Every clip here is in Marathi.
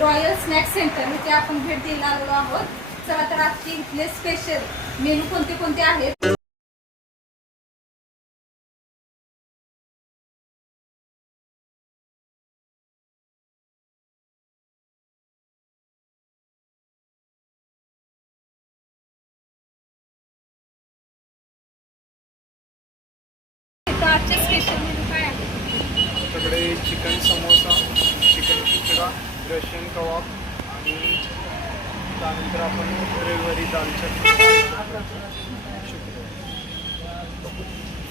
रॉयल स्नॅक सेंटर इथे आपण भेट द्यायला आलेलो आहोत. चला तर आजचे इथले स्पेशल मेनू कोणते कोणते आहेत. आजचे स्पेशल मेनू काय आहे? आमच्याकडे चिकन समोसा, चिकन खिचडा, रशियन कबाब आणि त्यानंतर आपण रविवारी दाल चटणी.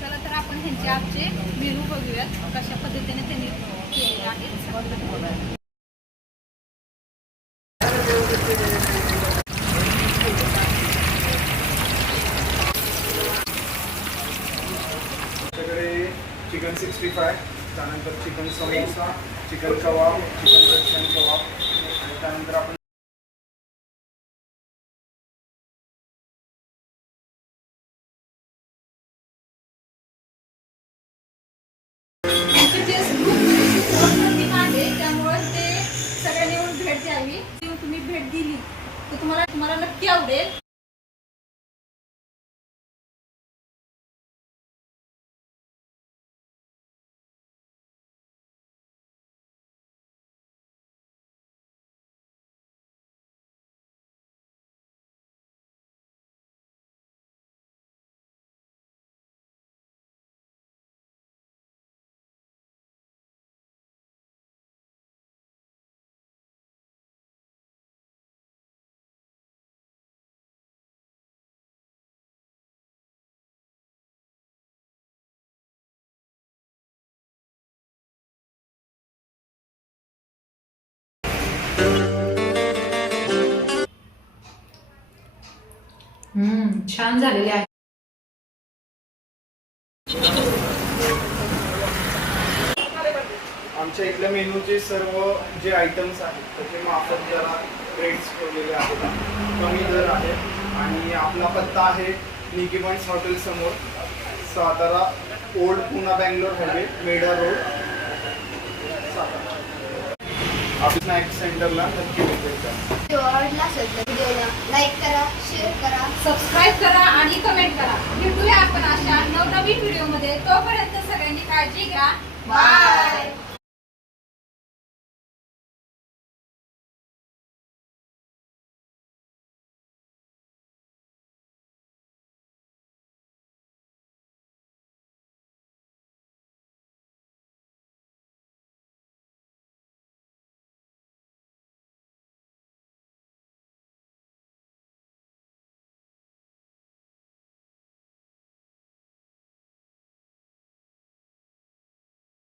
चला तर आपण ह्यांचे आजचे मेनू बघूयात कशा पद्धतीने त्यांनी केलेले आहेत. आमच्याकडे चिकन 65, त्यानंतर चिकन समोसा, चिकन कबाब, चिकन रशियन कबाब आणि त्यानंतर आपण त्यांची टेस्ट खूप अप्रतिम आहे, त्यामुळे ते सगळ्यांनी येऊन भेट द्यावी. तुम्ही भेट दिली तर तुम्हाला नक्की आवडेल. छान झालेले आहे. आमच्या इथल्या मेनूचे सर्व जे आयटम्स आहेत त्याचे माफक जरा रेट्स ठेवलेले आहेत, कमी दर आहे. आणि आपला पत्ता आहे निकी पॉईंट्स हॉटेल समोर, Satara old Poona Bangalore highway, Meda road, Satara. आपल्या स्नॅक सेंटरला नक्की भेट द्या. व्हिडिओ आवडला असेल तर व्हिडिओला लाईक करा, शेअर करा, सबस्क्राईब करा आणि कमेंट करा. भेटूया आपण अशा नवनवीन व्हिडिओमध्ये. तोपर्यंत सगळ्यांनी काळजी घ्या. बाय.